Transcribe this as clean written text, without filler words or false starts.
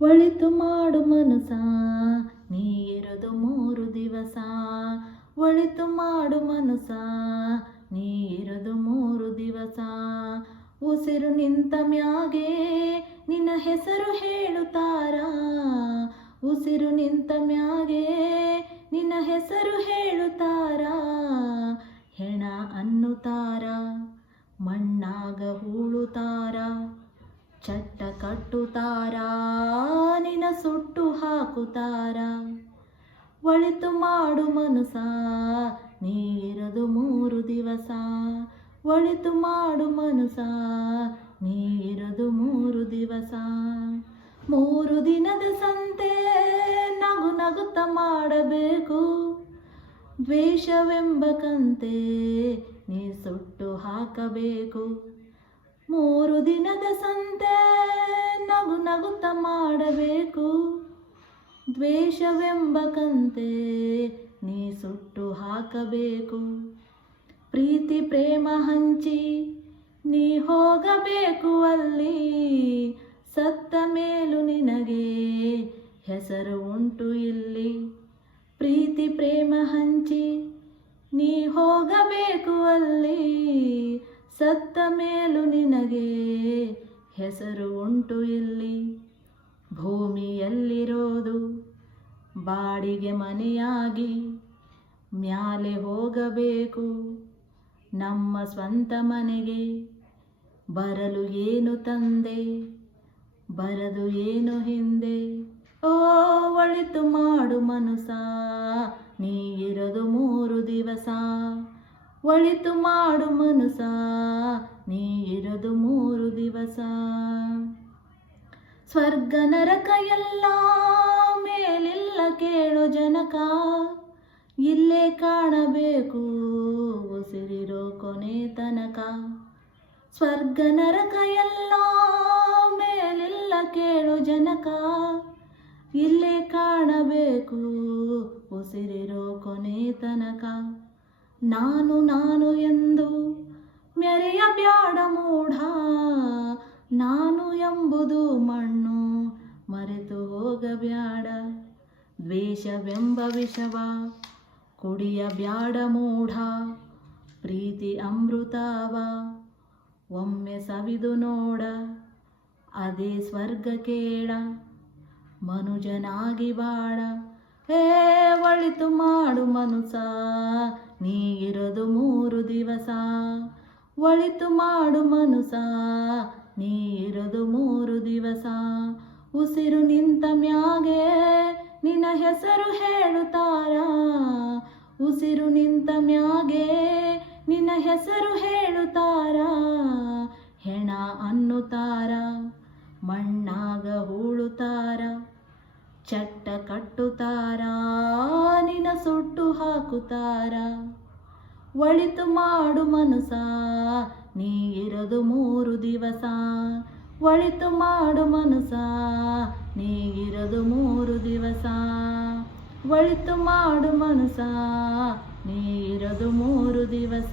ಒಳಿತು ಮಾಡು ಮನಸ ನೀ ಇರೋದು 3 ದಿವಸ. ಒಳಿತು ಮಾಡು ಮನಸ ನೀ ಇರೋದು 3 ದಿವಸ. ಉಸಿರು ನಿಂತ ಮ್ಯಾಗೆ ನಿನ್ನ ಹೆಸರು ಹೇಳುತ್ತಾರ. ಉಸಿರು ನಿಂತ ಮ್ಯಾಗೆ ನಿನ್ನ ಹೆಸರು ಹೇಳುತ್ತಾರ. ಹೆಣ ಅನ್ನುತ್ತಾರ, ಮಣ್ಣಾಗ ಹೂಳುತ್ತಾರ, ಚಟ್ಟ ಕಟ್ಟುತ್ತಾರ, ನಿನ್ನ ಸುಟ್ಟು ಹಾಕುತ್ತಾರ. ಒಳಿತು ಮಾಡು ಮನಸ ನೀ ಇರೋದು 3 ದಿವಸ. ಒಳಿತು ಮಾಡು ಮನಸ ನೀ ಇರೋದು 3 ದಿವಸ. 3 ದಿನದ ಸಂತೆ ನಗು ನಗುತ್ತ ಮಾಡಬೇಕು. ದ್ವೇಷವೆಂಬ ಕಂತೆ ನೀ ಸುಟ್ಟು ಹಾಕಬೇಕು. 3 ದಿನದ ಸಂತೆ ನಗು ನಗುತ್ತ ಮಾಡಬೇಕು. ದ್ವೇಷವೆಂಬ ಕಂತೆ ನೀ ಸುಟ್ಟು ಹಾಕಬೇಕು. ಪ್ರೀತಿ ಪ್ರೇಮ ಹಂಚಿ ನೀ ಹೋಗಬೇಕು ಅಲ್ಲಿ. ಸತ್ತ ಮೇಲೂ ನಿನಗೆ ಹೆಸರು ಉಂಟು ಇಲ್ಲಿ. ಪ್ರೀತಿ ಪ್ರೇಮ ಹಂಚಿ ನೀ ಹೋಗಬೇಕು ಅಲ್ಲಿ. ಸತ್ತ ಮೇಲೂ ನಿನಗೆ ಹೆಸರು ಉಂಟು ಇಲ್ಲಿ. ಭೂಮಿಯಲ್ಲಿರೋದು ಬಾಡಿಗೆ ಮನೆಯಾಗಿ ಮ್ಯಾಲೆ ಹೋಗಬೇಕು ನಮ್ಮ ಸ್ವಂತ ಮನೆಗೆ. ಬರಲು ಏನು ತಂದೆ, ಬರದು ಏನು ಹಿಂದೆ. ಓ ಒಳಿತು ಮಾಡು ಮನಸ ನೀ ಇರೋದು 3 ದಿವಸ. ಒಳಿತು ಮಾಡು ಮನಸ ನೀ ಇರೋದು 3 ದಿವಸ. ಸ್ವರ್ಗ ನರಕ ಎಲ್ಲ ಮೇಲಿಲ್ಲ ಕೇಳೋ ಜನಕ. ಇಲ್ಲೇ ಕಾಣಬೇಕು ಉಸಿರಿರೋ ಕೊನೆ ತನಕ. ಸ್ವರ್ಗ ನರಕ ಎಲ್ಲ ಮೇಲಿಲ್ಲ ಕೇಳೋ ಜನಕ. ಇಲ್ಲೇ ಕಾಣಬೇಕು ಉಸಿರಿರೋ ಕೊನೆ ತನಕ. ನಾನು ನಾನು ಎಂದು ಮೆರೆಯ ಬ್ಯಾಡ ಮೂಢ. ನಾನು ಎಂಬುದು ಮಣ್ಣು ಮರೆತು ಹೋಗಬ್ಯಾಡ. ದ್ವೇಷವೆಂಬ ವಿಷವ ಕುಡಿಯ ಬ್ಯಾಡ ಮೂಢ. ಪ್ರೀತಿ ಅಮೃತವ ಒಮ್ಮೆ ಸವಿದು ನೋಡ. ಅದೇ ಸ್ವರ್ಗ ಕೇಳ ಮನುಜನಾಗಿ ಬಾಳ. ಒಳಿತು ಮಾಡು ಮನಸ ನೀ ಇರೋದು 3 ದಿವಸ. ಒಳಿತು ಮಾಡು ಮನಸ ನೀ ಇರೋದು 3 ದಿವಸ. ಉಸಿರು ನಿಂತ ಮ್ಯಾಗೆ ನಿನ್ನ ಹೆಸರು ಹೇಳುತ್ತಾರ. ಉಸಿರು ನಿಂತ ಮ್ಯಾಗೆ ನಿನ್ನ ಹೆಸರು ಹೇಳುತ್ತಾರ. ಹೆಣ ಅನ್ನುತ್ತಾರ, ಮಣ್ಣಾಗ ಹೂಳುತ್ತಾರ, ಚಟ್ಟ ಕಟ್ಟುತ್ತಾರ, ನಿನ್ನ ಸುಟ್ಟು ಹಾಕುತ್ತಾರ. ಒಳಿತು ಮಾಡು ಮನಸ ನೀ ಇರೋದು 3 ದಿವಸ. ಒಳಿತು ಮಾಡು ಮನಸ ನೀ ಇರೋದು 3 ದಿವಸ. ಒಳಿತು ಮಾಡು ಮನಸ ನೀ ಇರೋದು 3 ದಿವಸ.